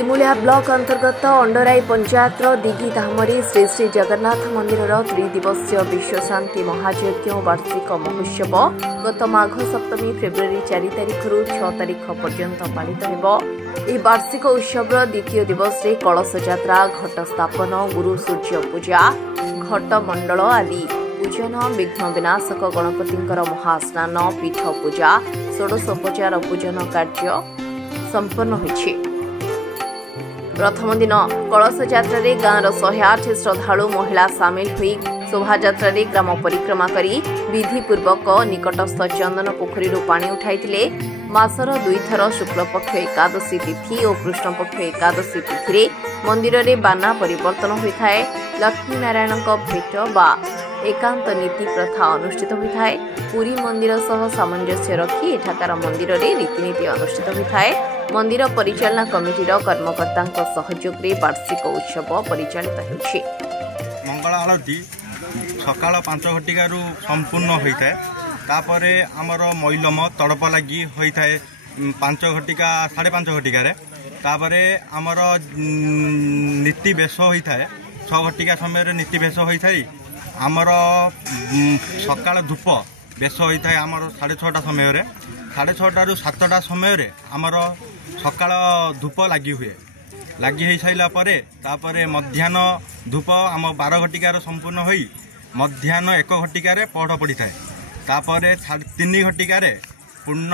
Simulia block अंतर्गत अंडराई पंचायत दिगी धामरी श्री श्री जगन्नाथ मंदिर त्रिदिवसीय विश्व शांति महायज्ञ वार्षिक महोत्सव गत माघ सप्तमी फेब्रुआरी 4 तारिख रु 6 तारिख पर्यंत पालित हेबो। ଏହି वार्षिक उत्सव द्वितीय दिवस रे कलश यात्रा, घट स्थापन, गुरु सूर्य पूजा, घट मंडल आदि पूजन, विघ्न विनाशक गणपतिंकर महास्नान, पीठ पूजा, षोडशोपचार पूजन कार्य संपन्न होइछि। प्रथम दिन कलश यात्रा रे गाँवर 108 श्रद्धालु महिला सामिल हुई शोभायात्रा रे ग्राम परिक्रमा करी विधिपूर्वक निकटस्थ चंदन पोखरी पानी उठाइथिले। मासर 2 थर शुक्लपक्ष एकादशी तिथि और कृष्णपक्ष एकादशी तिथि रे मंदिर रे बाना परिवर्तन होइथाय। लक्ष्मी नारायण भेट बा एकांत नीति प्रथा अनुष्ठित होइथाय। पुरी मंदिर सह सामंजस्य रखी एठाकार मंदिर रे रीतिनीति अनुष्ठित होइथाय। मंदिर परिचालना कमिटीर कर्मकर्ता सहयोग रे वार्षिक उत्सव परिचालित होइछि। मंगल आरती सकाळ 5 घटिकारु संपूर्ण होइथाय। तापरे आमर मैलम तड़प लगी होता है 5 घटिका 5:30 घटिकार। तापरे आमर नीति बेश होता है 6 घटिका समय नीति बेश होता है। आमर सकाळ धूप बेश होता है आमर 6:30 समय 6:30 रु 7टा समय आमर सकाळ धूप लगी हुए। लगी हो सारा तापरे मध्याह्न धूप आम 12 घटिकार संपूर्ण होई मध्याह्न 1 घटिकार पढ़ पड़ी थाए। तापरे 3 घटिकार पूर्ण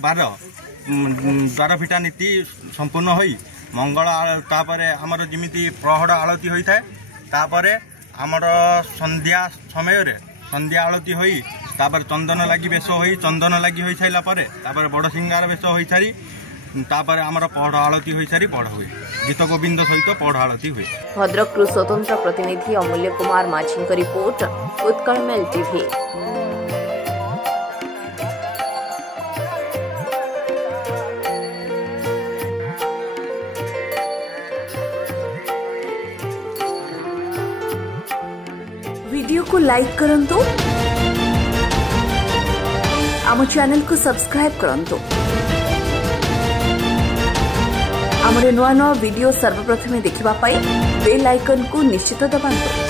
12 फिटा नीति संपूर्ण होई मंगल तापरे आमर जिमिति प्रहड़ आलती होता है। तापरे आमर संध्या समय संध्या आलती होई तापर चंदन लगी बेश होई चंदन लगी हो सारा तापर बड़ सिंगार बेश हो सारी तापर आमर पढ़ आलती हो सारी पढ़ हुए गीत गोविंद सहित पढ़ आलती हुए। भद्रक स्वतंत्र प्रतिनिधि अमूल्य कुमार माझी की रिपोर्ट, उत्कल मेल टीवी। वीडियो को लाइक करंतु, आम चैनल को सब्सक्राइब करंतु, आमरे नुआ नुआ वीडियो सर्वप्रथमे देखिबा पाई बेल आइकन को निश्चित दबाନ୍ତୁ।